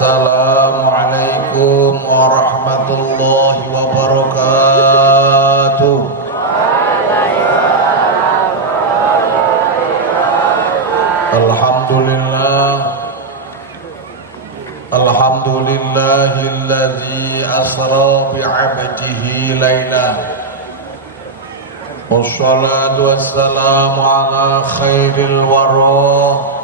Assalamualaikum warahmatullahi wabarakatuh. Alhamdulillah, alhamdulillahilladzi asra bi'abdihi layla. Wassalatu wassalamu ala khairil wara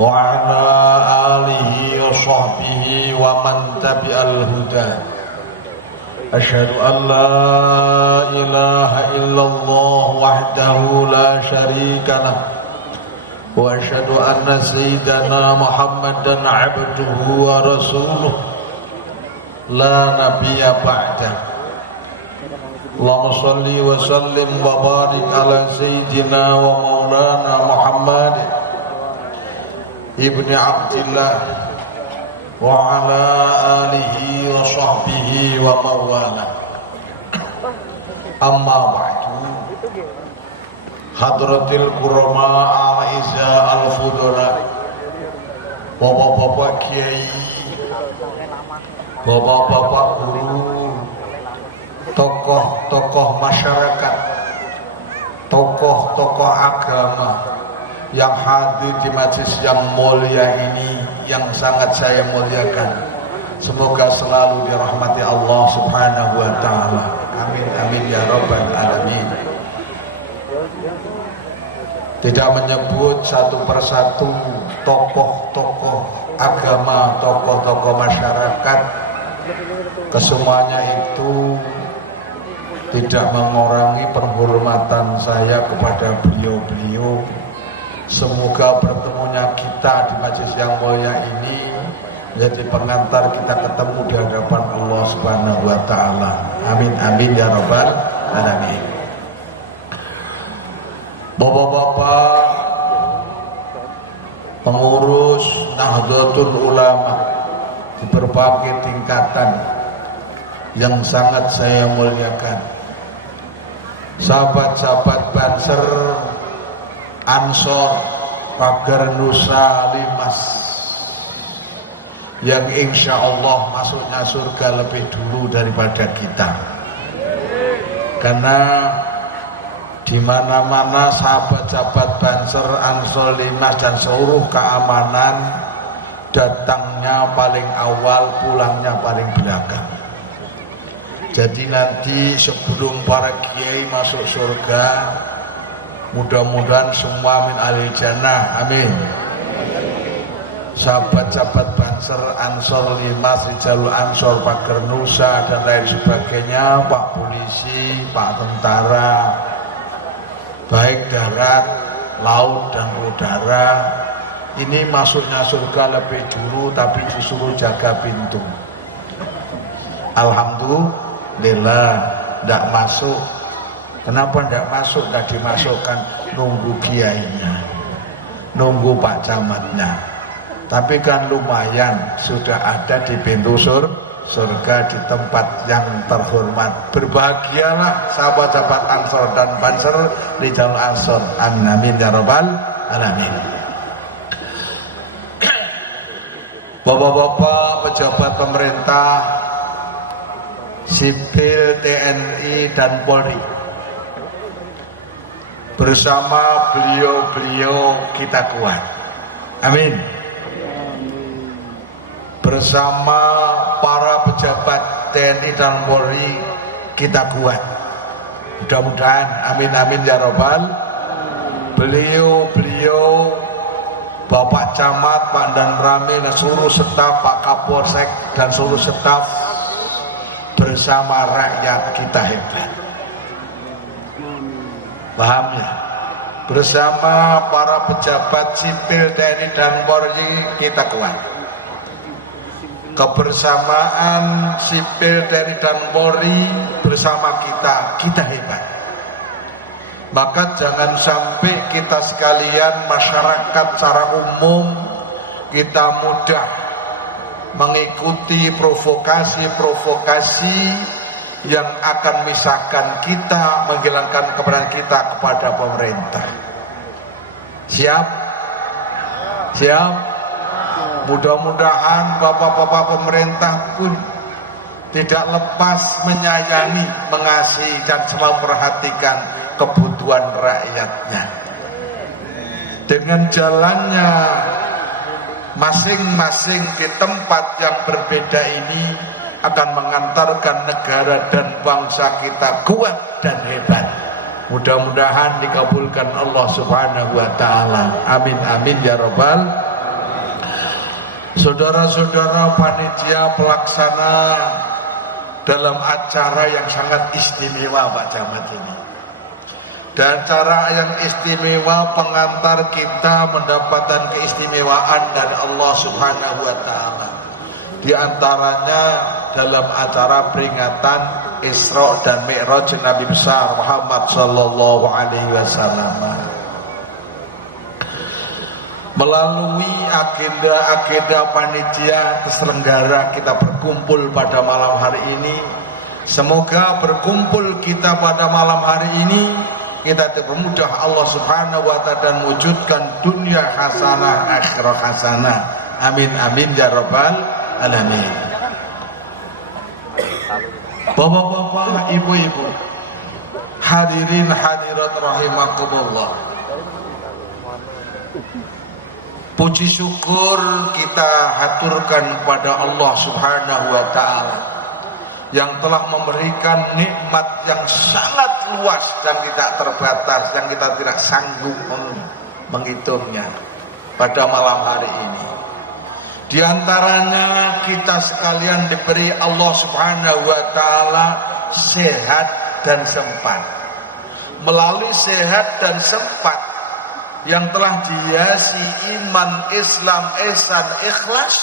wa ala alihi wa sahbihi wa man tabi'al huda. Asyhadu an la ilaha illallah wahdahu la syarika lah wa asyhadu anna sayyidana Muhammadan abduhu wa rasuluh la nabiyya ba'dah. Allahumma shalli wa sallim wa barik ala sayyidina wa maulana Muhammad ibni Abdillah wa ala alihi wa sahbihi wa mawala. Amma ba'du. Hadratil kurama a'izza al-fudura, bapak-bapak kiai, bapak-bapak guru, tokoh-tokoh masyarakat, tokoh-tokoh agama yang hadir di majelis yang mulia ini, yang sangat saya muliakan. Semoga selalu dirahmati Allah Subhanahu wa ta'ala. Amin amin ya rabbal alamin. Tidak menyebut satu persatu tokoh-tokoh agama, tokoh-tokoh masyarakat, kesemuanya itu tidak mengurangi penghormatan saya kepada beliau-beliau. Semoga bertemunya kita di majelis yang mulia ini menjadi pengantar kita ketemu di hadapan Allah Subhanahu wa ta'ala. Amin amin ya rabbal alamin. Bapak-bapak pengurus Nahdlatul Ulama di berbagai tingkatan yang sangat saya muliakan, sahabat-sahabat Banser, Ansor, Pagar Nusa Limas yang insya Allah masuknya surga lebih dulu daripada kita. Karena di mana-mana sahabat-sahabat Banser, Ansor, Limas dan seluruh keamanan datangnya paling awal, pulangnya paling belakang. Jadi nanti sebelum para kiai masuk surga, mudah-mudahan semua min ahli jannah, amin. Sahabat-sahabat Banser, Ansor, Limas, Rijalul Ansor, Pagar Nusa dan lain sebagainya, Pak Polisi, Pak Tentara, baik darat, laut dan udara, ini masuknya surga lebih dulu tapi disuruh jaga pintu. Alhamdulillah tidak masuk. Kenapa tidak masuk? Tidak dimasukkan, nunggu kiainya, nunggu Pak Camatnya. Tapi kan lumayan sudah ada di pintu surga di tempat yang terhormat. Berbahagialah sahabat-sahabat Ansor dan Banser di Jalur Ansor. Amin ya rabbal alamin. Bapak-bapak pejabat pemerintah, sipil, TNI dan Polri, bersama beliau-beliau kita kuat. Amin. Bersama para pejabat TNI dan Polri kita kuat. Mudah-mudahan amin amin ya rabbal. Beliau-beliau Bapak Camat, Pak Dan Rami dan seluruh staf, Pak Kapolsek dan seluruh staf bersama rakyat kita hebat. Paham ya? Bersama para pejabat sipil TNI dan Polri kita kuat. Kebersamaan sipil TNI dan Polri bersama kita hebat. Maka jangan sampai kita sekalian, masyarakat secara umum, kita mudah mengikuti provokasi-provokasi yang akan memisahkan kita, menghilangkan kepercayaan kita kepada pemerintah. Siap? Siap? Mudah-mudahan bapak-bapak pemerintah pun tidak lepas menyayangi, mengasihi dan selalu memperhatikan kebutuhan rakyatnya. Dengan jalannya masing-masing di tempat yang berbeda ini akan mengantarkan negara dan bangsa kita kuat dan hebat. Mudah-mudahan dikabulkan Allah Subhanahu wa taala. Amin amin ya rabbal. Saudara-saudara panitia pelaksana dalam acara yang sangat istimewa Pak Camat ini. Dan cara yang istimewa pengantar kita mendapatkan keistimewaan dari Allah Subhanahu wa taala. Di antaranya dalam acara peringatan Isra dan Mi'raj Nabi besar Muhammad sallallahu alaihi wasallam. Melalui agenda-agenda panitia terselenggara kita berkumpul pada malam hari ini. Semoga berkumpul kita pada malam hari ini kita dipermudah Allah Subhanahu wa taala dan wujudkan dunia hasanah, akhirah hasanah. Amin amin ya rabbal alamin. Bapak-bapak, ibu-ibu, hadirin hadirat rahimakumullah. Puji syukur kita haturkan kepada Allah Subhanahu wa taala yang telah memberikan nikmat yang sangat luas dan tidak terbatas, yang kita tidak sanggup menghitungnya pada malam hari ini. Di antaranya kita sekalian diberi Allah Subhanahu wa taala sehat dan sempat. Melalui sehat dan sempat yang telah dihiasi iman, Islam, ihsan, ikhlas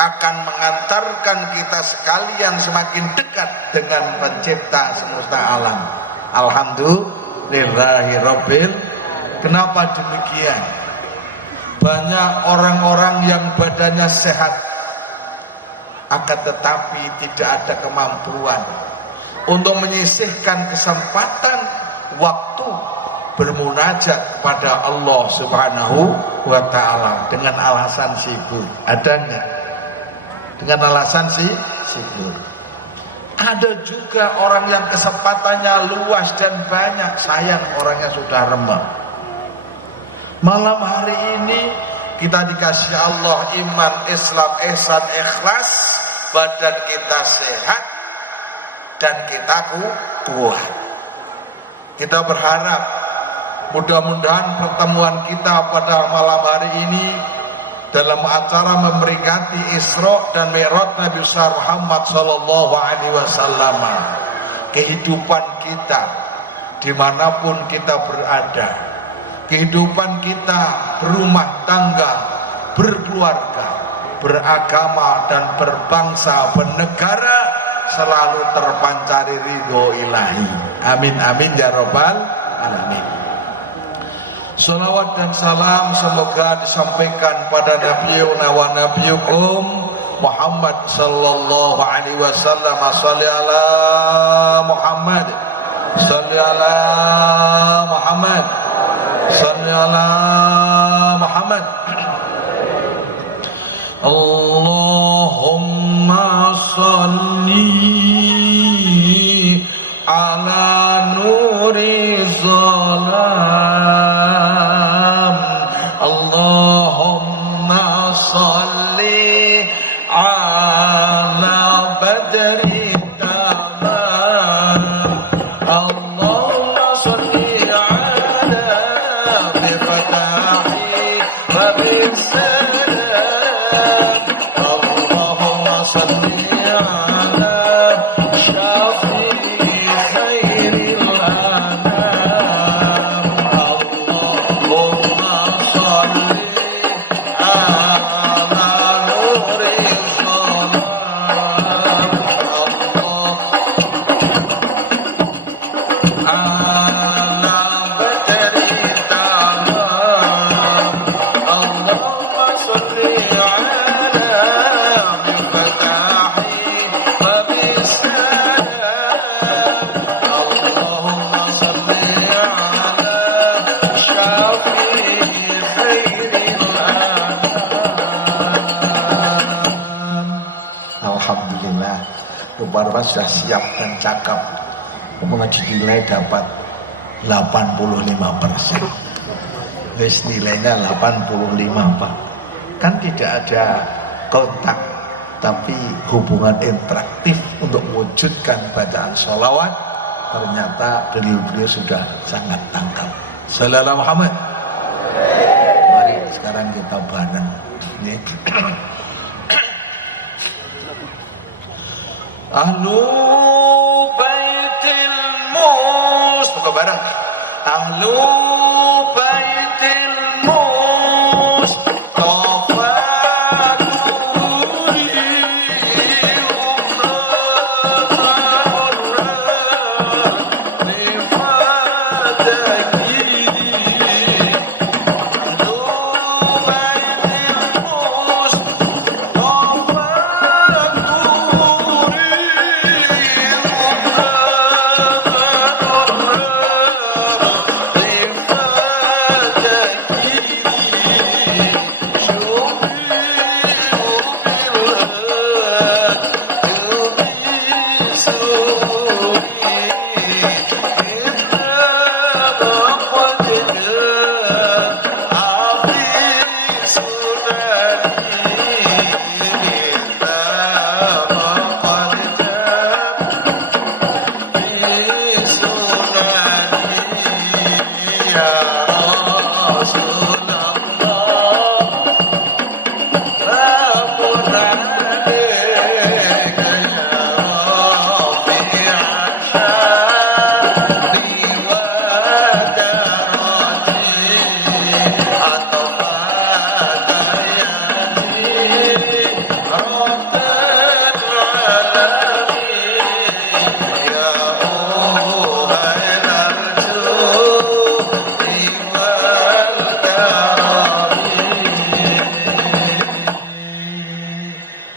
akan mengantarkan kita sekalian semakin dekat dengan pencipta semesta alam. Alhamdulillahirabbil. Kenapa demikian? Banyak orang-orang yang badannya sehat akan tetapi tidak ada kemampuan untuk menyisihkan kesempatan waktu bermunajat kepada Allah Subhanahu wa taala dengan alasan sibuk. Ada enggak? Dengan alasan sibuk. Ada juga orang yang kesempatannya luas dan banyak, sayang orangnya sudah remah. Malam hari ini kita dikasih Allah iman, Islam, ihsan, ikhlas, badan kita sehat dan kita kuat. Kita berharap mudah-mudahan pertemuan kita pada malam hari ini dalam acara memperingati Isra dan Mi'raj Nabi besar Muhammad sallallahu alaihi wasallam, kehidupan kita dimanapun kita berada, kehidupan kita berumah tangga, berkeluarga, beragama dan berbangsa, bernegara selalu terpancari ridho ilahi. Amin amin ya rabbal alamin. Salawat dan salam semoga disampaikan pada nabiyuna wa nabiyukum Muhammad sallallahu alaihi wasallam. Shalli ala Muhammad, shalli ala Muhammad, shalli ala Muhammad. Allahumma shalli ala nuri zalam. Allahumma shalli ala badri tamam. Allahumma shalli ala bifatahi rabbil salam. Allahumma shalli ala syafi'i khairil anam. Allahumma shalli ala alhamdulillah Rupa-rupa sudah siap dan cakap mengaji nilai dapat 85%. Wis nilainya 85 Pak. Kan tidak ada kontak, tapi hubungan interaktif untuk mewujudkan bacaan sholawat. Ternyata beliau-beliau sudah sangat tangkap. Sallallahu Muhammad. Mari sekarang kita bareng. Ahlu baitil mus, buka bareng. Ahlu baitil mus,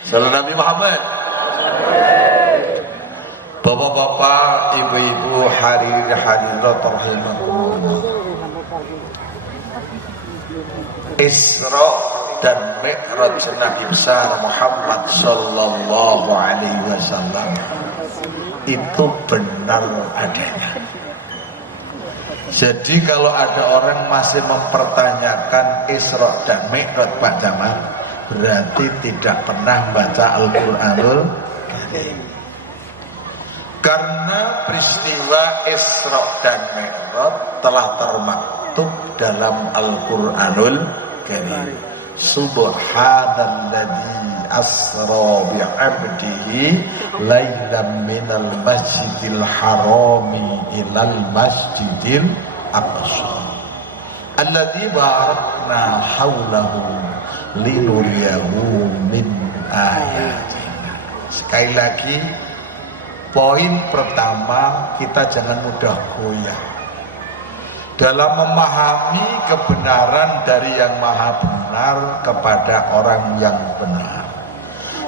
Salam Nabi Muhammad. Bapak-bapak, ibu-ibu, hadirin-hadirat rahimakumullah. Isra dan Mi'raj Nabi besar Muhammad sallallahu alaihi wasallam itu benar adanya. Jadi kalau ada orang masih mempertanyakan Isra dan Mi'raj Pak Jamal, berarti tidak pernah baca Al-Quranul Karim. Karena peristiwa Isra dan Mi'raj telah termaktub dalam Al-Quranul Karim. Subhanalladzi asra bi'abdihi lailan minal masjidil harami ilal masjidil aqsa alladzi barakna haulahu linuriyahu min ayatina. Sekali lagi, poin pertama, kita jangan mudah goyah dalam memahami kebenaran dari yang maha benar kepada orang yang benar.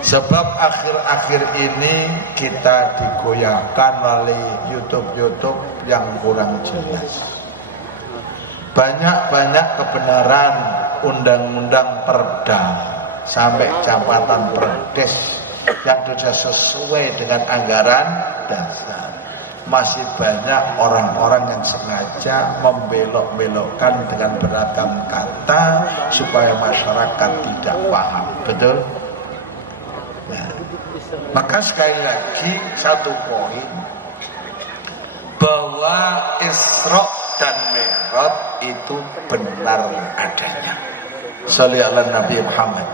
Sebab akhir-akhir ini kita digoyahkan oleh YouTube yang kurang jelas. Banyak-banyak kebenaran, undang-undang perda sampai jabatan perdes yang sudah sesuai dengan anggaran dasar. Masih banyak orang-orang yang sengaja membelok-belokkan dengan beragam kata supaya masyarakat tidak paham. Betul? Ya. Maka sekali lagi satu poin, bahwa Isra dan Mi'raj itu benar adanya. Sholli ala Nabi Muhammad.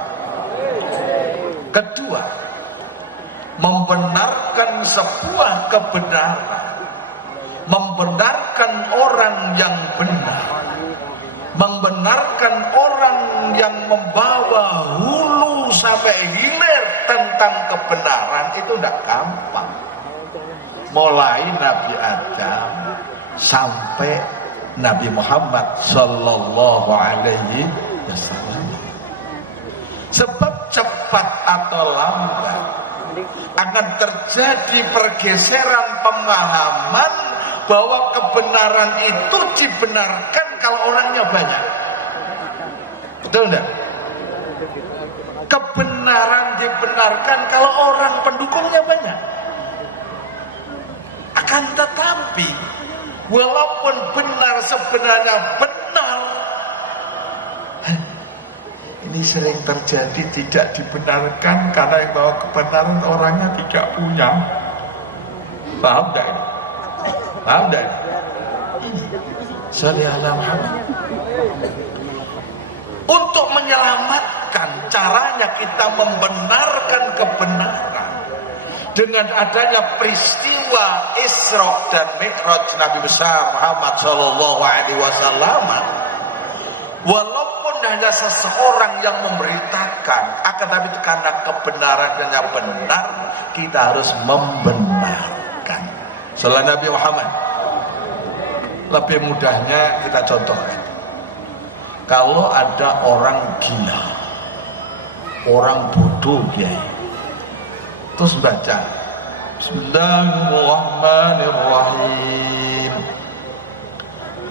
Kedua, membenarkan sebuah kebenaran, membenarkan orang yang benar, membenarkan orang yang membawa hulu sampai hilir tentang kebenaran itu tidak gampang. Mulai Nabi Adam sampai Nabi Muhammad sallallahu alaihi wasallam. Sebab cepat atau lambat akan terjadi pergeseran pemahaman bahwa kebenaran itu dibenarkan kalau orangnya banyak. Betul enggak? Kebenaran dibenarkan kalau orang pendukungnya banyak. Akan tetapi walaupun benar sebenarnya benar, ini sering terjadi tidak dibenarkan karena yang bawa kebenaran orangnya tidak punya. Paham tidak ini? Paham tidak ini? Sholli ala Muhammad. Untuk menyelamatkan, caranya kita membenarkan kebenaran dengan adanya peristiwa Isra dan Mi'raj Nabi besar Muhammad sallallahu alaihi wasallam. Walaupun hanya seseorang yang memberitakan, akan tapi karena kebenarannya benar, kita harus membenarkan. Selain Nabi Muhammad, lebih mudahnya kita contohkan. Kalau ada orang gila, orang bodoh kiai, terus baca Bismillahirrahmanirrahim,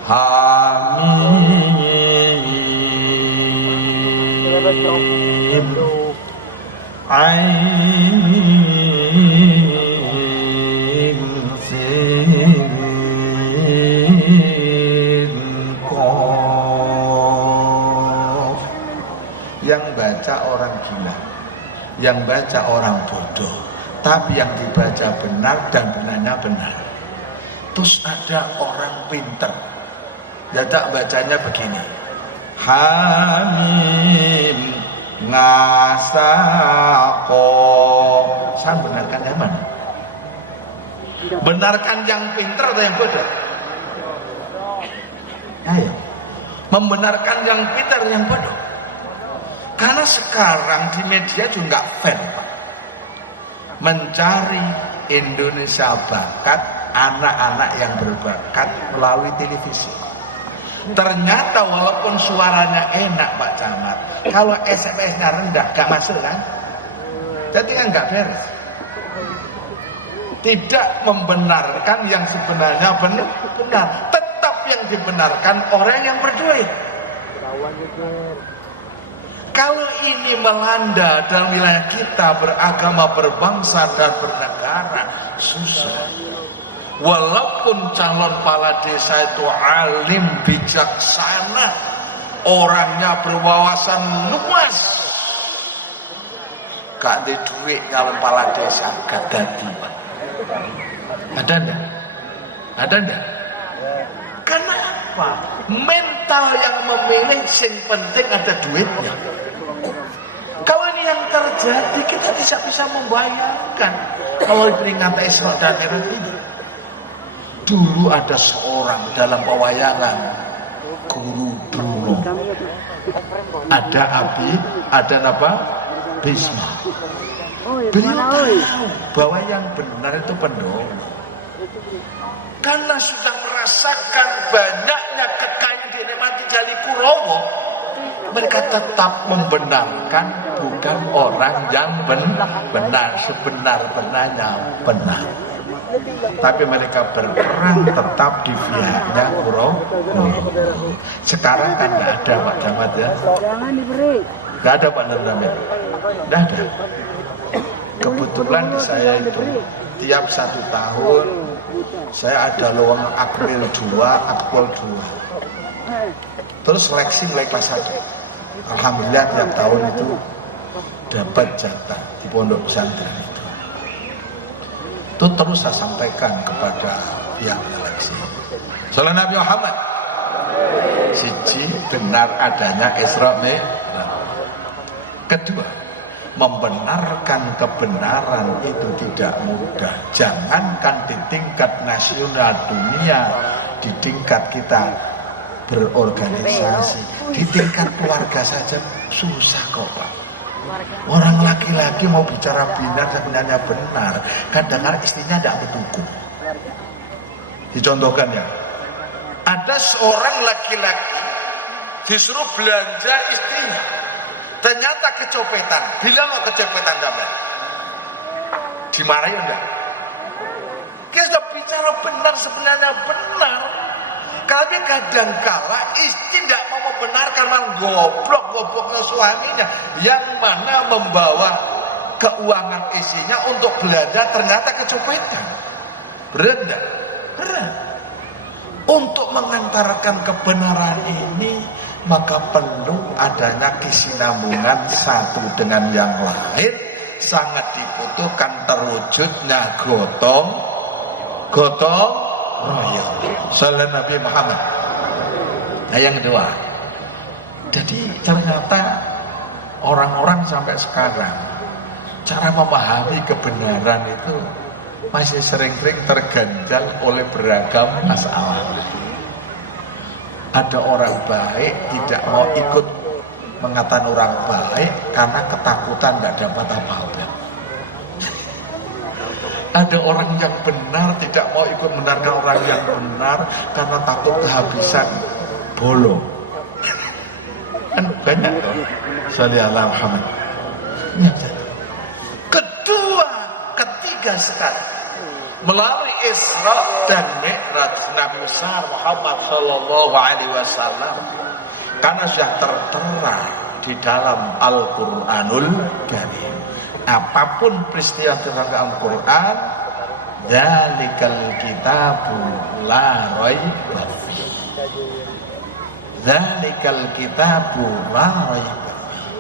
Hamim, Ain, Sin, Qaf. Yang baca orang gila, yang baca orang bodoh, tapi yang dibaca benar dan benarnya benar. Terus ada orang pintar, ya tak bacanya begini, Hamim ngasako. Saya benarkan yang mana? Benarkan yang pintar atau yang bodoh? Ayo, membenarkan yang pintar atau yang bodoh? Karena sekarang di media juga fair, Pak. Mencari Indonesia bakat, anak-anak yang berbakat melalui televisi. Ternyata walaupun suaranya enak Pak Camat, kalau SMS-nya rendah gak masuk kan? Jadi kan gak beres. Tidak membenarkan yang sebenarnya benar, tetap yang dibenarkan orang yang berduit. Kalau ini melanda dalam wilayah kita beragama, berbangsa dan bernegara, susah. Walaupun calon kepala desa itu alim, bijaksana, orangnya berwawasan luas, gak ada duit calon kepala desa, gak ganti. Ada enggak? Ada enggak? Karena apa? Mental yang memilih, yang penting ada duitnya. Kalau ini yang terjadi, kita tidak bisa membayangkan. Kalau peringatan Isra dan Mi'raj ini, dulu ada seorang dalam pewayangan, Guru Bruno, ada Abi, ada apa? Bisma. Beliau tahu bahwa yang benar itu pendonor. Karena sudah merasakan banyaknya kekayaan dinikmati Jali Kurowo, mereka tetap membenarkan bukan orang yang benar, sebenar-benarnya benar. Tapi mereka berperang tetap di pihaknya Kurowo. Sekarang kan nggak ada Pak Camat ya. Nggak ada Pak Nurdamir. Nggak ada. Kebetulan saya itu tiap 1 tahun saya ada lowong April 2, Akpol 2. Terus seleksi mulai kelas 1. Alhamdulillah tiap tahun itu dapat jatah di pondok pesantren itu. Itu terus saya sampaikan kepada yang seleksi. Salam Nabi Muhammad. Siji, benar adanya Isra Mi'raj. Kedua, membenarkan kebenaran itu tidak mudah. Jangankan di tingkat nasional dunia, di tingkat kita berorganisasi, di tingkat keluarga saja susah kok Pak. Orang laki-laki mau bicara benar sebenarnya benar, kadang-kadang istrinya tidak bertuku. Dicontohkan ya, ada seorang laki-laki disuruh belanja istrinya, ternyata kecopetan. Bilang kok kecopetan damai, dimarahin enggak? Kita sudah bicara benar sebenarnya benar. Kami kadangkala istri tidak mau membenarkan, malah goblok-gobloknya suaminya yang mana membawa keuangan istrinya untuk belanja ternyata kecopetan. Berat enggak? Berat. Untuk mengantarkan kebenaran ini maka perlu adanya kesinambungan satu dengan yang lain. Sangat dibutuhkan terwujudnya gotong royong. Sallallahu Nabi Muhammad. Nah, yang kedua, jadi ternyata orang-orang sampai sekarang cara memahami kebenaran itu masih sering-sering terganjal oleh beragam masalah. Ada orang baik tidak mau ikut mengatakan orang baik karena ketakutan tidak dapat apa-apa. Ada orang yang benar tidak mau ikut membenarkan orang yang benar karena takut kehabisan bolong. Kan banyak tuh. Sallallahu Muhammad. Kedua, ketiga sekali melalui Isra dan Mi'raj Nabi besar Muhammad Sallallahu Alaihi Wasallam, karena sudah tertera di dalam Al-Quranul Karim, apapun peristiwa dalam Al-Quran, dzalikal kitabu la raiba fihi, dzalikal kitabu la raiba fihi.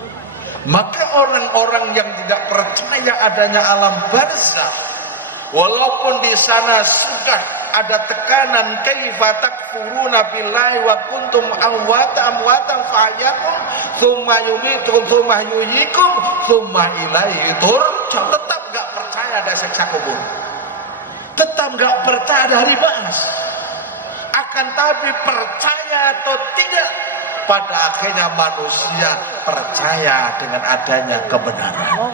Maka orang-orang yang tidak percaya adanya alam barzakh, walaupun di sana sudah ada tekanan kaifa takfuruna billahi wa kuntum amwatan fa'yakum tsumma yumitum tsumma yuhyikum tsumma ilaihi turja'un, tetap enggak percaya ada siksa kubur, tetap enggak percaya ada hari ba'ats. Akan tapi percaya atau tidak, pada akhirnya manusia percaya dengan adanya kebenaran.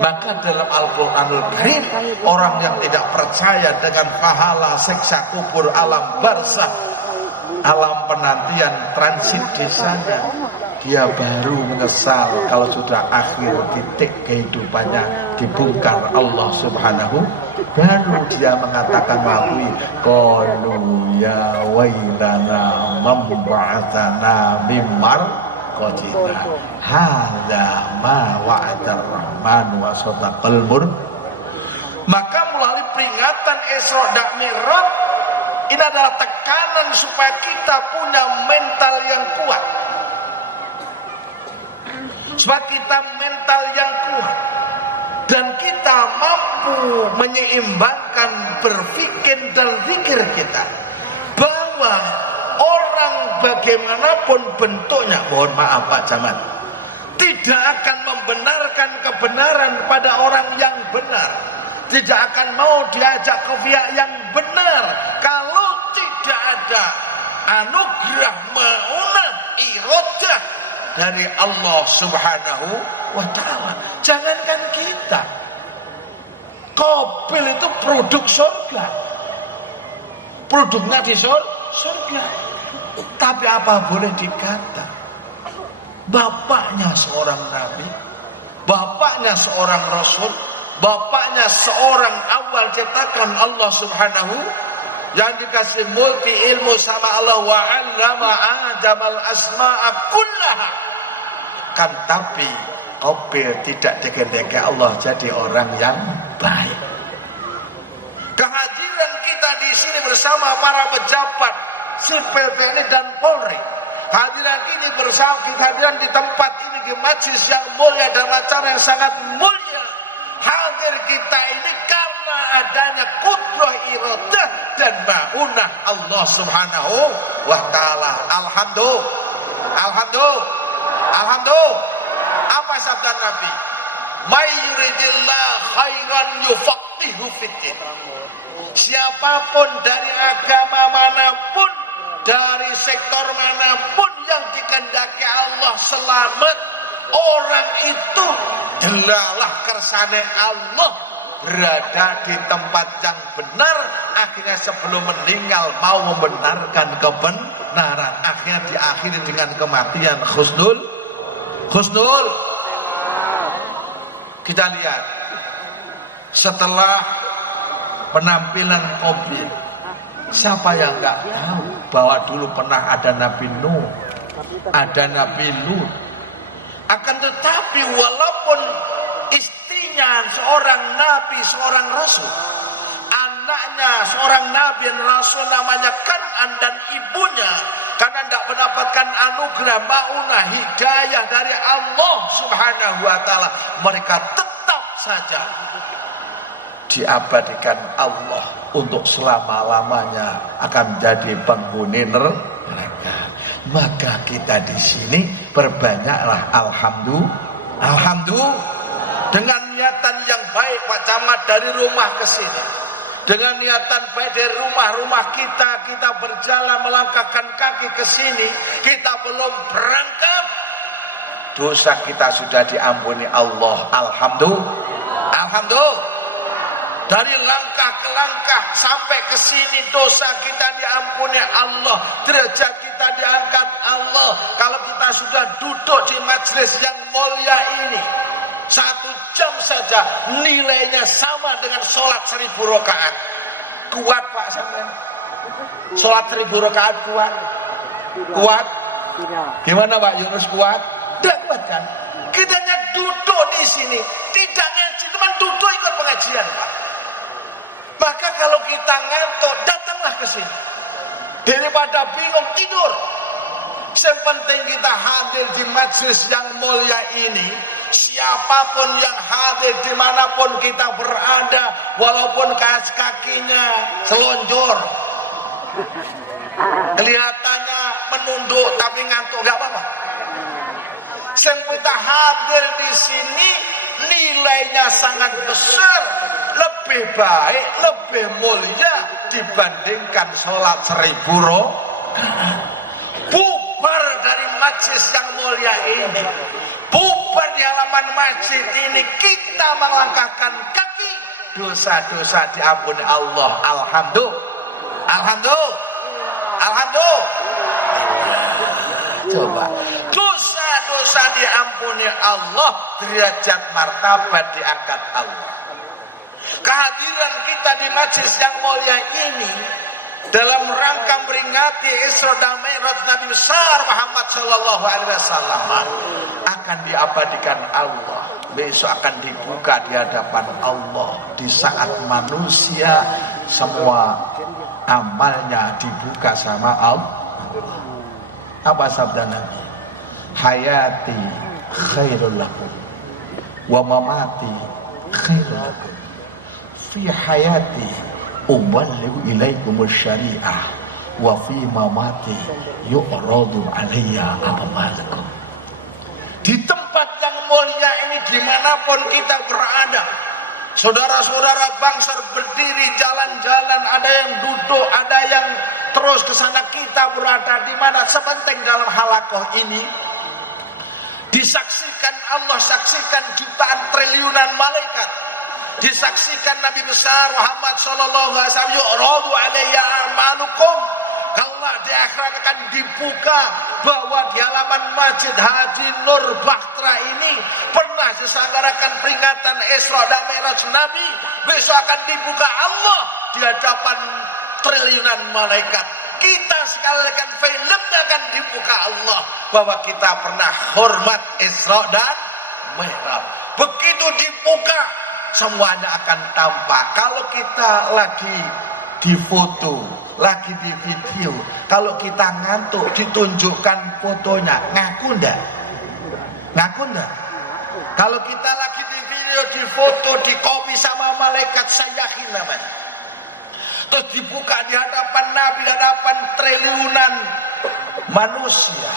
Maka dalam Al-Quranul Karim, orang yang tidak percaya dengan pahala siksa kubur, alam barzakh, alam penantian transit di sana, dia baru menyesal kalau sudah akhir titik kehidupannya dibongkar Allah Subhanahu, baru dia mengatakan mengakui qalu ya wailana mamba'atsana mimmar qadina hadza ma wa'adar rahman wa sadaqal mur. Maka melalui peringatan Isra dan Mi'raj ini adalah tekanan supaya kita punya mental yang kuat, supaya kita mental yang kuat, dan kita mampu menyeimbangkan berpikir dan zikir kita, bahwa orang bagaimanapun bentuknya, mohon maaf Pak Camat, tidak akan membenarkan kebenaran pada orang yang benar, tidak akan mau diajak ke pihak yang benar kalau tidak ada anugerah maunah iradah dari Allah Subhanahu wa ta'ala. Jangankan kita, Qabil itu produk surga, produknya di surga. Tapi apa boleh dikata, bapaknya seorang nabi, bapaknya seorang rasul, bapaknya seorang awal ciptakan Allah Subhanahu, yang dikasih multi ilmu sama Allah, wa 'allama Adamal asma'a kullaha. Kan tapi Qabil tidak dikehendaki Allah jadi orang yang baik. Kehadiran kita di sini bersama para pejabat sipil TNI dan Polri, hadiran ini bersama, kehadiran di tempat ini di majlis yang mulia dan acara yang sangat mulia, hadir kita ini karena adanya kudrah iradah dan maunah Allah Subhanahu wa ta'ala. Alhamdulillah. Apa sabda Nabi? May yuridillah khairan yufaqihu fiddin. Siapapun dari agama manapun, dari sektor manapun yang dikehendaki Allah selamat, orang itu delalah kersane Allah, berada di tempat yang benar, akhirnya sebelum meninggal mau membenarkan kebenaran, akhirnya diakhiri dengan kematian husnul. Kita lihat setelah penampilan Qabil, Siapa yang nggak tahu bahwa dulu pernah ada Nabi Nuh, ada Nabi Lut. Akan tetapi walaupun istrinya seorang Nabi, seorang Rasul, anaknya seorang Nabi dan Rasul namanya Kan'an, dan ibunya karena tidak mendapatkan anugerah maunah hidayah dari Allah Subhanahu wa Ta'ala, mereka tetap saja diabadikan Allah untuk selama-lamanya akan menjadi penghuni neraka. Maka kita di sini perbanyaklah alhamdulillah dengan niatan yang baik Pak Camat, dari rumah ke sini. Dengan niatan baik dari rumah-rumah kita berjalan melangkahkan kaki ke sini, kita belum berangkat, dosa kita sudah diampuni Allah. Alhamdulillah. Dari langkah ke langkah sampai ke sini dosa kita diampuni Allah, derajat kita diangkat Allah. Kalau kita sudah duduk di majelis yang mulia ini 1 jam saja, nilainya sama dengan sholat 1000 rakaat. Kuat Pak sampean? Sholat 1000 rakaat kuat? Kuat? Gimana Pak Yunus, kuat? Tidak kuat kan? Kita hanya duduk di sini, tidak ngaji, cuma duduk ikut pengajian Pak. Maka kalau kita ngantuk, datanglah ke sini. Daripada bingung tidur. Yang penting kita hadir di majelis yang mulia ini. Siapapun yang hadir dimanapun kita berada, walaupun kakinya selonjor, kelihatannya menunduk tapi ngantuk, gak apa-apa. Yang kita hadir di sini nilainya sangat besar, lebih baik, lebih mulia dibandingkan sholat 1000 rakaat. Bubar dari majlis yang mulia ini, bubar di halaman masjid ini, kita melangkahkan kaki, dosa-dosa diampuni Allah. Alhamdulillah. Coba, dosa-dosa diampuni Allah, derajat martabat diangkat Allah. Kehadiran kita di majlis yang mulia ini dalam rangka memperingati Isra dan Mi'raj Nabi besar Muhammad sallallahu alaihi wasallam akan diabadikan Allah. Besok akan dibuka di hadapan Allah di saat manusia semua amalnya dibuka sama Allah. Apa sabda Nabi? Hayati khairul lakum wa mamati khairul lakum. Fi hayati uballighu ilaikum syariah wa fi mamati yu'radu alayya a'malukum. Di tempat yang mulia ini, dimanapun kita berada, saudara-saudara bangsa berdiri jalan-jalan, ada yang duduk, ada yang terus ke sana, kita berada di mana, sepenting dalam halakoh ini disaksikan Allah, saksikan jutaan triliunan malaikat, disaksikan Nabi besar Muhammad sallallahu alaihi wasallam, yu'radu alayya a'malukum. Kalau di akhirat akan dibuka bahwa di halaman Masjid Haji Nur Bahtera ini pernah diselenggarakan peringatan Isra dan Mi'raj Nabi. Besok akan dibuka Allah di hadapan triliunan malaikat. Kita sekalian filmnya akan dibuka Allah bahwa kita pernah hormat Isra dan Mi'raj. Begitu dibuka, semuanya akan tampak. Kalau kita lagi di foto, lagi di video, kalau kita ngantuk ditunjukkan fotonya, ngaku ndak? Ngaku ndak? Kalau kita lagi di video, di foto, di copy sama malaikat, saya yakin namanya. Terus dibuka di hadapan Nabi, di hadapan triliunan manusia,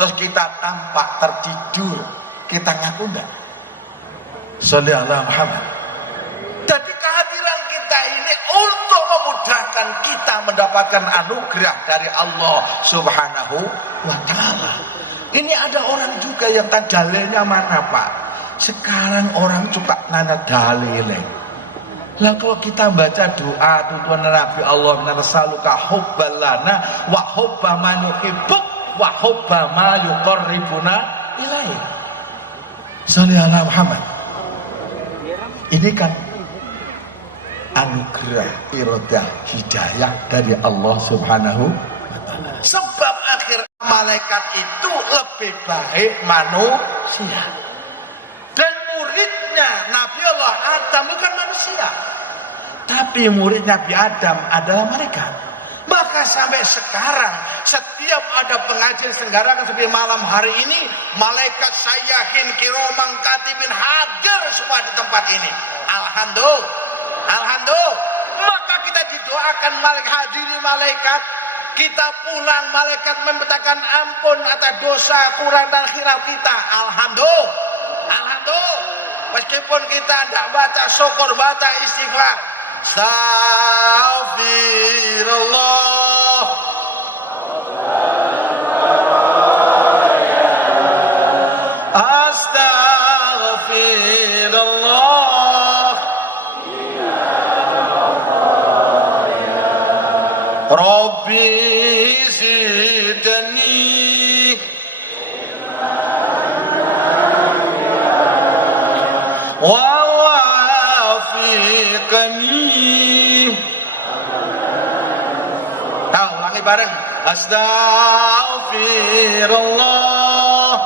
terus kita tampak tertidur, kita ngaku ndak? Shallallahu alaihi Muhammad. Jadi kehadiran kita ini untuk memudahkan kita mendapatkan anugerah dari Allah Subhanahu wa Ta'ala. Ini ada orang juga yang tak dalilnya mana Pak? Sekarang orang suka nanya dalilnya. Lah kalau kita baca doa tuntunan Nabi Allah nasaluka hubbalana wa hubba man yuhibbuk wa hubba ma yuqarribuna ilaihi. Sallallahu alaihi Muhammad. Ini kan anugerah iradah hidayah dari Allah Subhanahu wa taala. Sebab akhir malaikat itu lebih baik manusia. Dan muridnya Nabi Allah Adam bukan manusia, tapi murid Nabi Adam adalah malaikat. Maka sampai sekarang setiap ada pengajian Senggara seperti malam hari ini, malaikat sayyahin kiromang katibin hadir semua di tempat ini. Alhamdulillah, alhamdulillah. Maka kita didoakan malaikat, hadiri malaikat. Kita pulang malaikat memintakan ampun atas dosa kurang dan khilaf kita. Alhamdulillah, alhamdulillah. Meskipun kita tidak baca syukur, baca istighfar. Astaghfirullah, astaghfirullah, Rabbi zidni wa wafiqni. Nah, ulangi bareng. Astaghfirullah,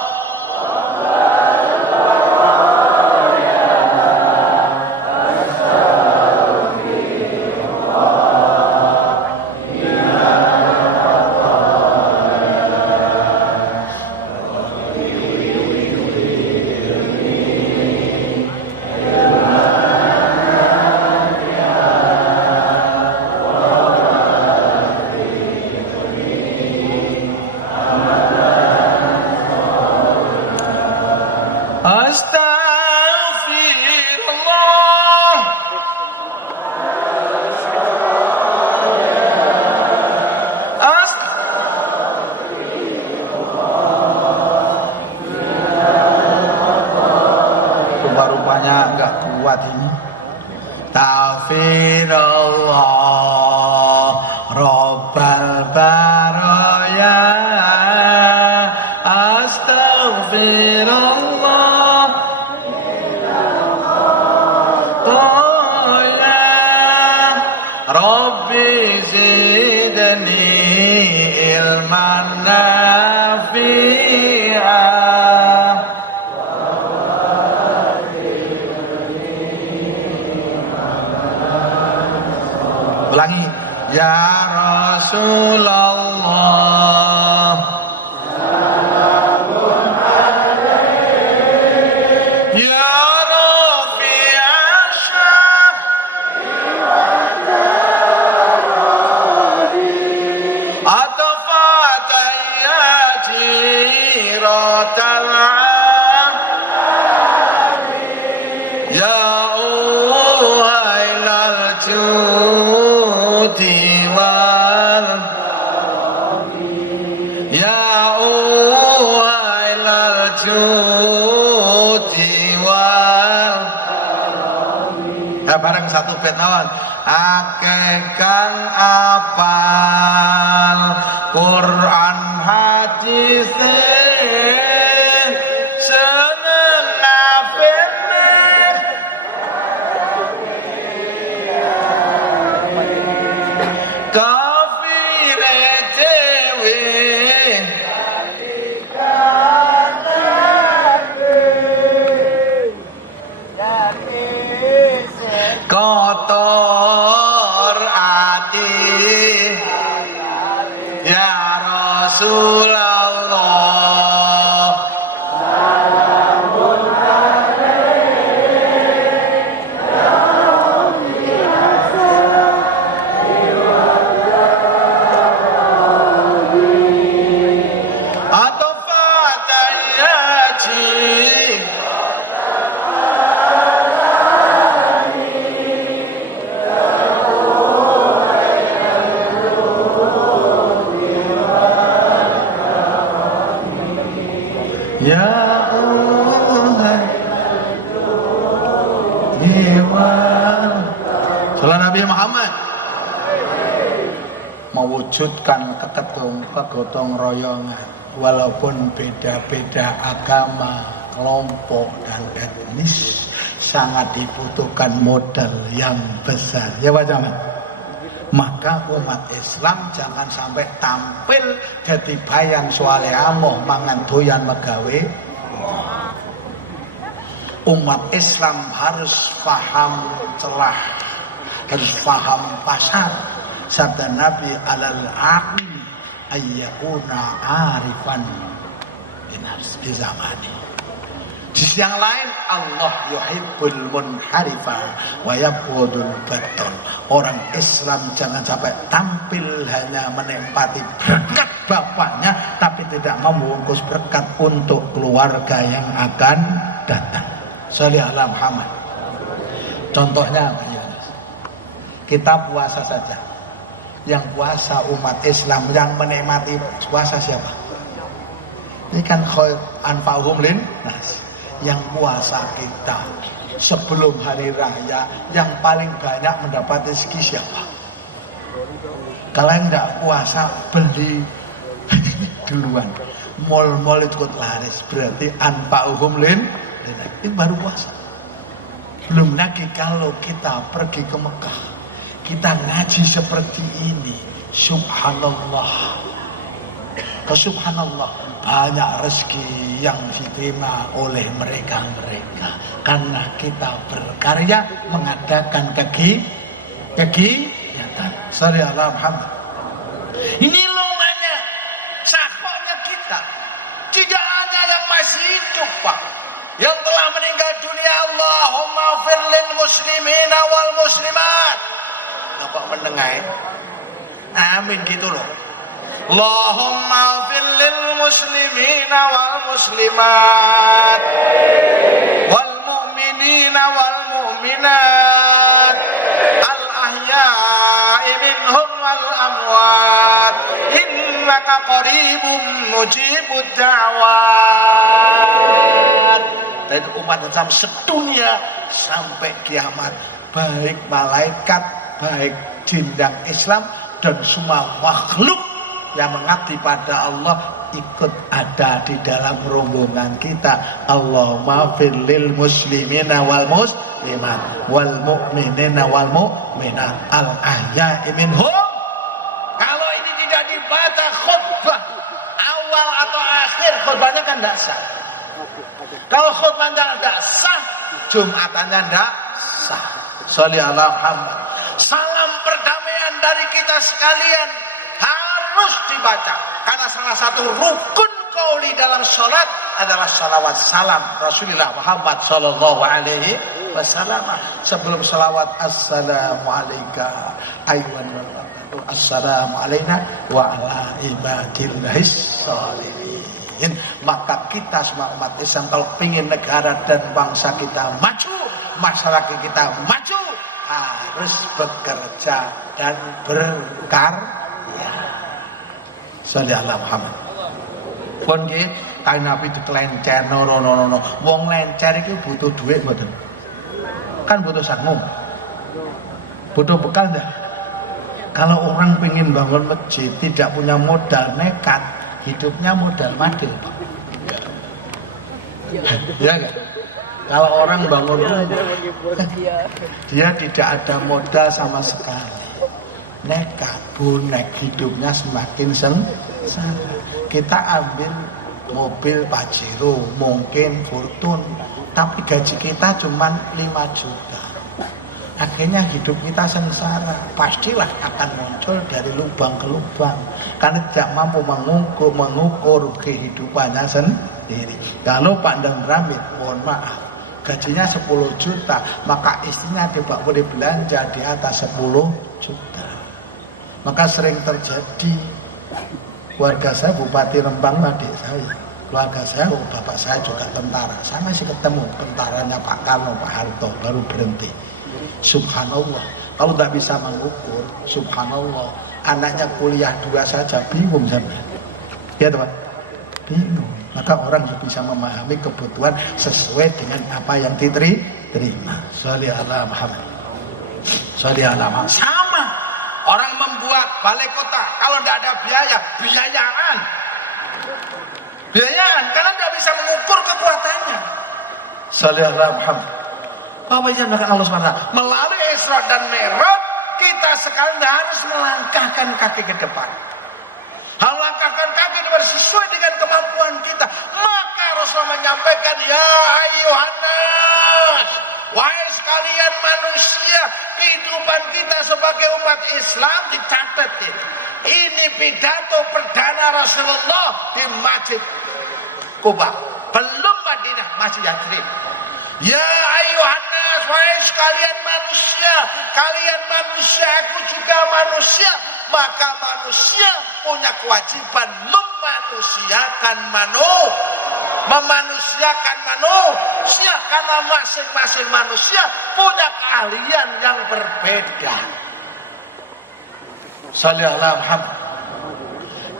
Astaghfirullah, rupanya enggak kuat ini. Astaghfirullah, Rabbal baraya. Astaghfirullah, Rabbi zidni ilman nafi'ah. Ulangi. Ya Rasulullah, ya Rafi'asyah, atfataya jiratal ya uhailal judi wal ya uhailal judi wal. Bareng satu bait nawan. Akeh kang apal Quran hadis seneng nafene kafire dewe kotor ati ya Rasulullah. Salamun alaik atau fatayaji ya Allah Iwan. Salam Nabi Muhammad mewujudkan kegotong royongan walaupun beda-beda agama, kelompok dan etnis, sangat dibutuhkan modal yang besar. Ya Pak Camat. Maka umat Islam jangan sampai tampil jadi bayan soale amoh mangan doyan megawe. Umat Islam harus paham celah, harus paham pasar. Sabda Nabi alal aqli ayyakuna arifan di zamani. Di sisi yang lain, Allah yuhibbul munharifa wa yabghudul batal. Orang Islam jangan sampai tampil hanya menempati berkat bapaknya tapi tidak membungkus berkat untuk keluarga yang akan datang. Sholli ala Muhammad. Contohnya apa ya? Kita puasa saja. Yang puasa umat Islam, yang menikmati puasa siapa? Ini kan khair anfa'uhum lin nas. Yang puasa kita sebelum hari raya yang paling banyak mendapat rezeki siapa? Kalau yang tidak puasa beli duluan, mall-mall ikut laris, berarti anfa'uhum lin nas. Ini baru puasa. Belum lagi kalau kita pergi ke Mekah, kita ngaji seperti ini, subhanallah. Subhanallah, banyak rezeki yang diterima oleh mereka karena kita berkarya mengadakan kegiatan. Sholli ala Muhammad. Ini lomanya, sahoknya kita. Tidak hanya yang masih hidup, Pak, yang telah meninggal dunia. Allahumma fir lil muslimina wal muslimat. Bapak mendengar? Amin gitu loh. Allahumma fir lil muslimina wal muslimat wal mu'minina wal mu'minat al ahya'i minhum wal amwat innaka qaribun mujibud da'wat. Dan umat Islam sedunia sampai kiamat, baik malaikat, baik jin dan Islam dan semua makhluk yang mengabdi pada Allah ikut ada di dalam rombongan kita. Allahumma fir lil muslimina wal muslimat wal mu'minina wal mu'minat al ahya'i minhum. Kalau ini tidak dibaca khutbah awal atau akhir, khutbahnya kan tidak sah. Kalau khutbahnya tidak sah, jumatannya tidak sah. Sholli ala Muhammad. Salam perdamaian dari kita sekalian harus dibaca karena salah satu rukun qauli dalam salat adalah salawat salam Rasulullah Muhammad sallallahu alaihi wasallam. Sebelum salawat, assalamu alayka ayyuhan nabiyyu, assalamu alayna wa ala ibadillahis sholihin. Maka kita semua umat Islam kalau ingin negara dan bangsa kita maju, masyarakat kita maju, harus bekerja dan berkarya. Sholli ala Muhammad. Pun nggih, kain Nabi dikelencer no. Wong lencer iki butuh duit mboten? Kan butuh sangu. Butuh bekal enggak? Kalau orang pengen bangun masjid tidak punya modal, nekat, hidupnya modal madil, Pak. Ya enggak? Kalau orang bangun rumah, dia tidak ada modal sama sekali. Nekat, bonek, hidupnya semakin sengsara. Kita ambil mobil Pajero, mungkin Fortune, tapi gaji kita cuma 5 juta. Akhirnya hidup kita sengsara. Pastilah akan muncul dari lubang ke lubang, karena tidak mampu mengukur kehidupannya sendiri. Kalau Pak Dan Ramit, mohon maaf, gajinya 10 juta, maka istrinya tidak boleh belanja di atas 10 juta. Maka sering terjadi, keluarga saya Bupati Rembang, adik saya, keluarga saya, bapak saya juga tentara. Saya masih ketemu tentaranya Pak Karno, Pak Harto, baru berhenti. Subhanallah, kalau tidak bisa mengukur, subhanallah, anaknya kuliah 2 saja bingung sampai. Ya teman, bingung. Maka orang bisa memahami kebutuhan sesuai dengan apa yang diterima. Sholli ala Muhammad. Sholli ala Muhammad. Sama. Orang membuat balai kota, kalau tidak ada biayaan, karena tidak bisa mengukur kekuatannya. Sholli ala Muhammad. Apa yang dilakukan Allah SWT? Melalui Isra dan Mi'raj, kita sekarang harus melangkahkan kaki ke depan. Melangkahkan kaki ke depan sesuai dengan kemampuan kita. Maka Rasul menyampaikan, ya ayyuhannas, wahai sekalian manusia, kehidupan kita sebagai umat Islam dicatat ini. Ini pidato perdana Rasulullah di Masjid Kuba, belum Madinah, masih Yatsrib. Ya ayyuhannas, wahai sekalian manusia, kalian manusia, aku juga manusia. Maka manusia punya kewajiban memanusiakan manusia, karena masing-masing manusia punya keahlian yang berbeda. Sallallahu alaihi wasallam.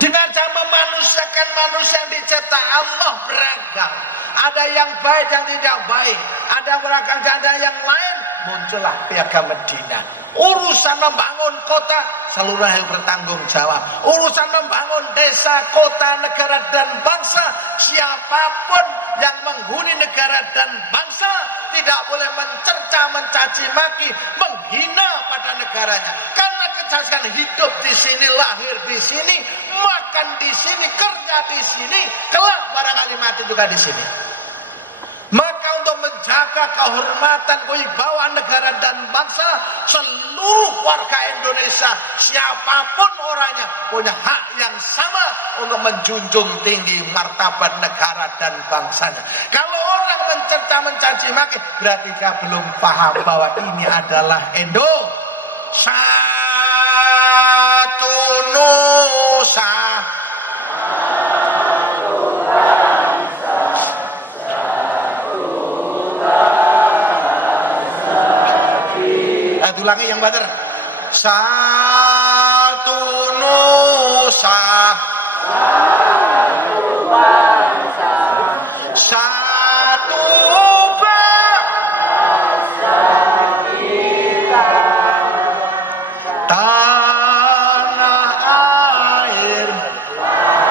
Dengan cara memanusiakan manusia yang dicipta Allah beragam. Ada yang baik, yang tidak baik. Ada beragam, ada yang lain. Muncullah Piagam Medina. Urusan membangun kota, seluruh yang bertanggung jawab. Urusan membangun desa, kota, negara dan bangsa, siapapun yang menghuni negara dan bangsa tidak boleh mencerca, mencaci maki, menghina pada negaranya. Karena kecacian hidup di sini, lahir di sini, makan di sini, kerja di sini, kelak barangkali mati juga di sini. Maka untuk menjaga kehormatan, kewibawaan negara dan bangsa, seluruh warga Indonesia, siapapun orangnya, punya hak yang sama untuk menjunjung tinggi martabat negara dan bangsanya. Kalau orang mencerca, mencaci maki, berarti dia belum paham bahwa ini adalah satu Nusa. Ulangi yang benar. Satu Nusa, satu bangsa, satu bangsa kita, tanah air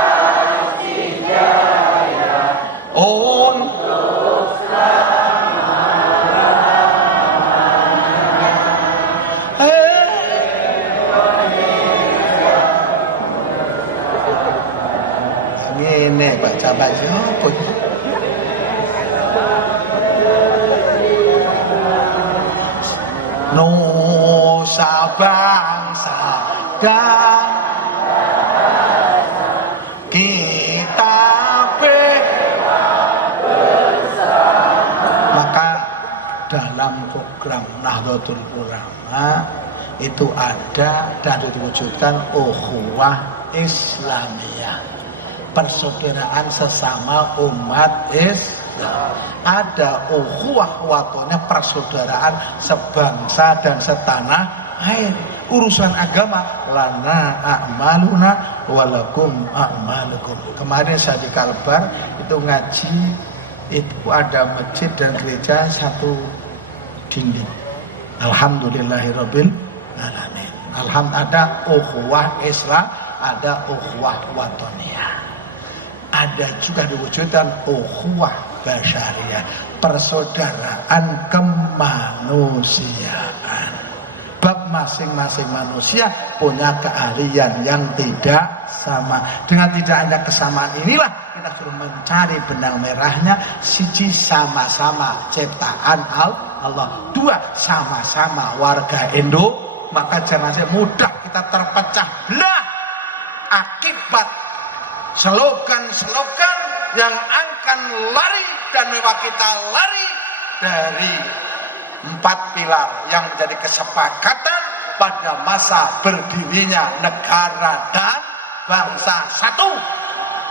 Palestina Jaya untuk ini baca siapa? Nusa bangsa dan kita bersama. Maka dalam program Nahdlatul Ulama itu ada dan diwujudkan ukhuwah Islamiyah, persaudaraan sesama umat Islam. Ada ukhuwah watonnya, persaudaraan sebangsa dan setanah air. Urusan agama, lana a'maluna walakum a'malukum. Kemarin saya di Kalbar itu ngaji, itu ada masjid dan gereja satu dinding. Alhamdulillahirabbil alamin. Ada ukhuwah Islam, ada ukhuwah watoniyah. Ada juga diwujudkan ukhuwah basyariyah, persaudaraan kemanusiaan. Bab masing-masing manusia punya keahlian yang tidak sama. Dengan tidak ada kesamaan inilah kita suruh mencari benang merahnya. Siji, sama-sama ciptaan Allah. Dua, sama-sama warga Indo. Maka jangan sampai mudah kita terpecah belah akibat slogan-slogan yang akan lari dan membuat kita lari dari 4 pilar yang menjadi kesepakatan pada masa berdirinya negara dan bangsa satu.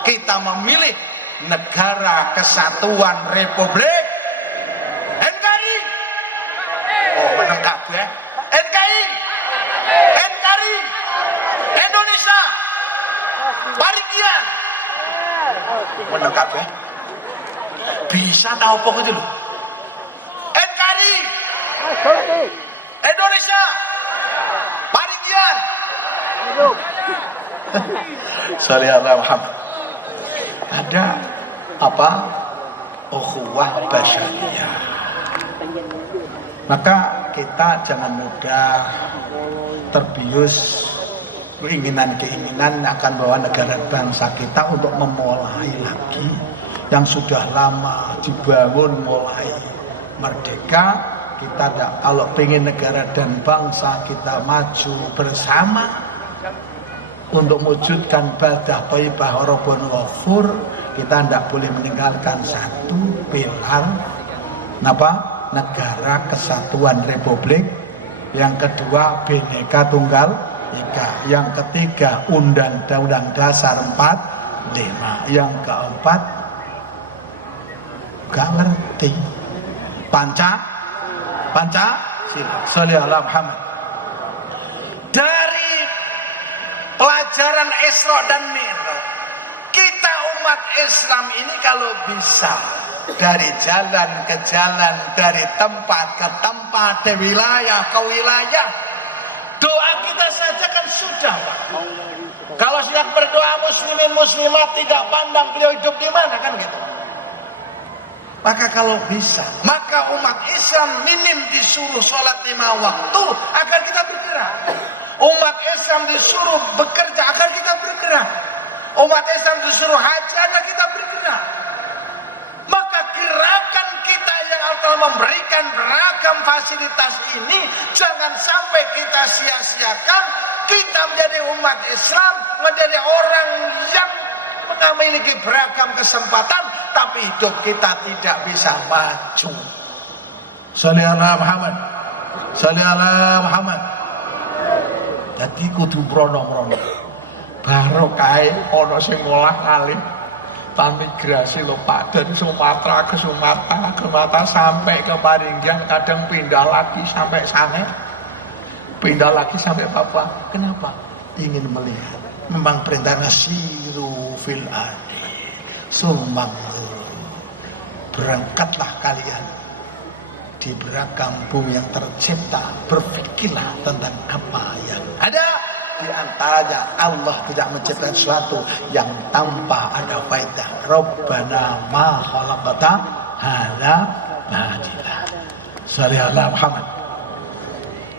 Kita memilih Negara Kesatuan Republik NKRI. Oh, menengkap ya. NKRI Indonesia Parikian. Menengkap ya. Bisa tahu pokok itu loh. NKRI Indonesia Parikian. Sallallahu Muhammad. Ada apa? Ukhuwah basyariyah. Maka kita jangan mudah terbius keinginan-keinginan yang akan bawa negara bangsa kita untuk memulai lagi yang sudah lama dibangun mulai merdeka. Kita kalau pengen negara dan bangsa kita maju bersama untuk mewujudkan baldah thayyibah rabbun ghafur, kita tidak boleh meninggalkan satu pilar negara kesatuan republik, yang kedua Bhinneka Tunggal Ika, yang ketiga Undang-Undang Dasar 45, yang keempat gak ngerti Pancasila. Sallallahu Muhammad. Dari pelajaran Isra dan Mi'raj, kita umat Islam ini kalau bisa dari jalan ke jalan, dari tempat ke tempat, dari wilayah ke wilayah, doa kita saja kan sudah, Pak. Kalau sedang berdoa muslimin muslimat tidak pandang beliau hidup di mana, kan gitu. Maka kalau bisa, maka umat Islam minim disuruh sholat 5 waktu agar kita bergerak. Umat Islam disuruh bekerja agar kita bergerak. Umat Islam disuruh haji agar kita bergerak. Maka gerakan kita yang telah memberikan beragam fasilitas ini jangan sampai kita sia-siakan. Kita menjadi umat Islam, menjadi orang yang memiliki beragam kesempatan, tapi hidup kita tidak bisa maju. Sallallahu Muhammad. Sallallahu Muhammad. Jadi kudu brono-brono. Barokah ana sing ngolah ngalih migrasi lho Pak, dari Sumatera ke Sumatera sampai ke Paringgan, kadang pindah lagi sampai sana, pindah lagi sampai Papua. Kenapa? Ingin melihat. Memang perintahnya siru fil ardi sumbang, berangkatlah kalian di beragam bumi yang tercipta, berpikirlah tentang apa yang ada. Di antaranya Allah tidak menciptakan sesuatu yang tanpa ada faedah. Rabbana ma khalaqta hadza batila. Sallallahu Muhammad.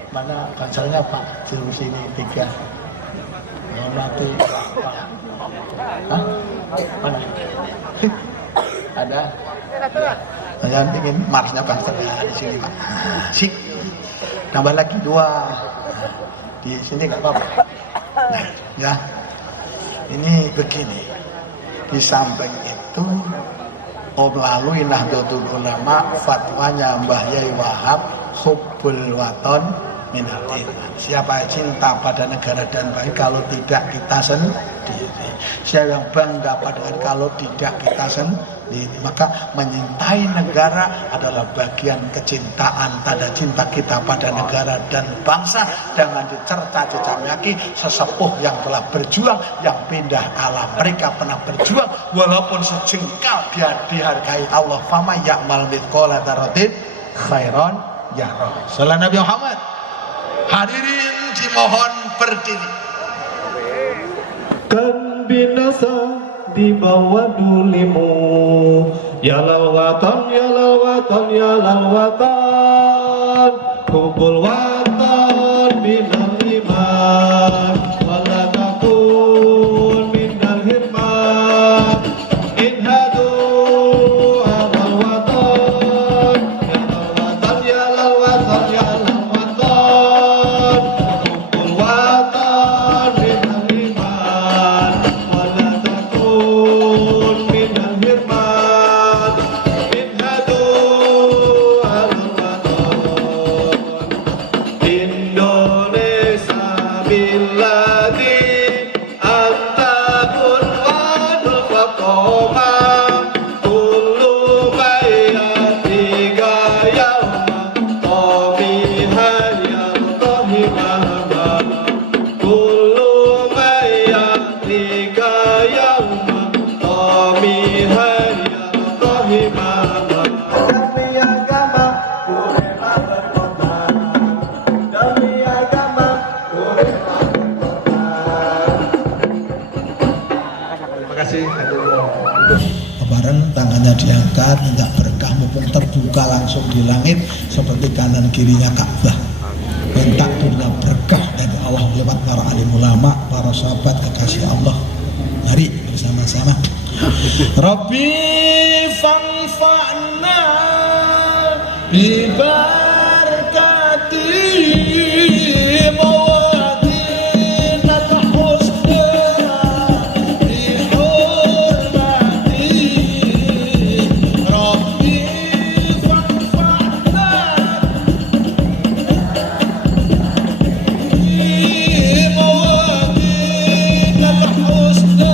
Mana kansalnya Pak? Di sini 3. Mati. Hah? Mana? Ada? Saya ingin marsnya bangsa di sini Pak. Sik. Tambah lagi 2. Di sini nggak apa-apa. Nah, ya. Ini begini. Di samping itu, melalui Nahdlatul Ulama, fatwanya Mbah Yai Wahab, hubbul waton minal iman. Siapa yang cinta pada negara dan bangsa kalau tidak kita sendiri. Siapa yang bangga pada negara kalau tidak kita sendiri. Maka menyintai negara adalah bagian kecintaan, tanda cinta kita pada negara dan bangsa. Jangan dicerca caci maki sesepuh yang telah berjuang, yang pindah alam. Mereka pernah berjuang walaupun sejengkal, dia dihargai Allah. Fama ya'mal mithqala dzarratin khairan yarah. Sallallahu Nabi Muhammad. Hadirin dimohon berdiri. Kan binasa di bawah dulimu, ya lal watan, ya lal watan, ya lal watan, hubul watan binal iman, wala takun minal hirman, inhadu alal watan, ya lal watan, ya lal watan, hubul watan binal iman, wala takun minal hirman, inhadu alal watan. diangkat, minta berkah mumpung terbuka langsung di langit seperti kanan kirinya Ka'bah. Minta turunnya berkah dari Allah lewat para alim ulama, para sahabat kekasih Allah. Mari bersama-sama. Rabbi fanfa'na bi barakati mawadinal husna bi hurmati Rabbi fanfa'na bi mawadinal husna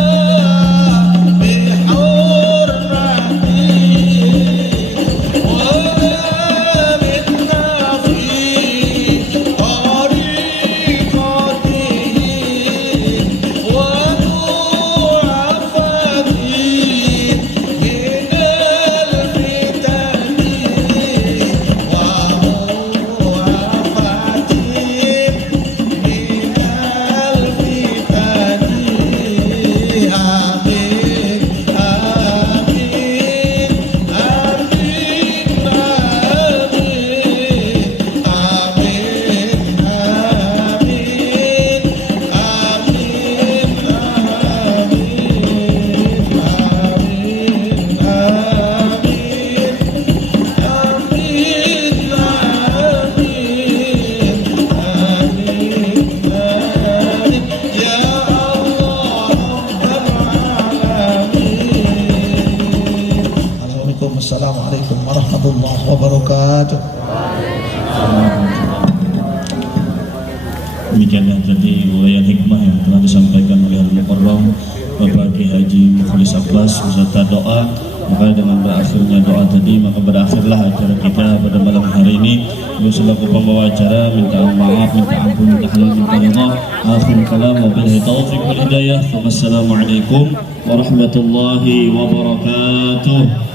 Assalamualaikum warahmatullahi wabarakatuh. Demikianlah tadi uraian hikmah yang telah disampaikan oleh Al-Mukarram Bapak Ki Haji Mukhlis Abbas beserta doa. Maka dengan berakhirnya doa tadi, maka berakhirlah acara kita pada malam hari ini. Selaku pembawa acara minta maaf, minta ampun, minta halal, minta ridha. Akhir kalam wa billahi taufiq wal hidayah. Wassalamualaikum warahmatullahi wabarakatuh.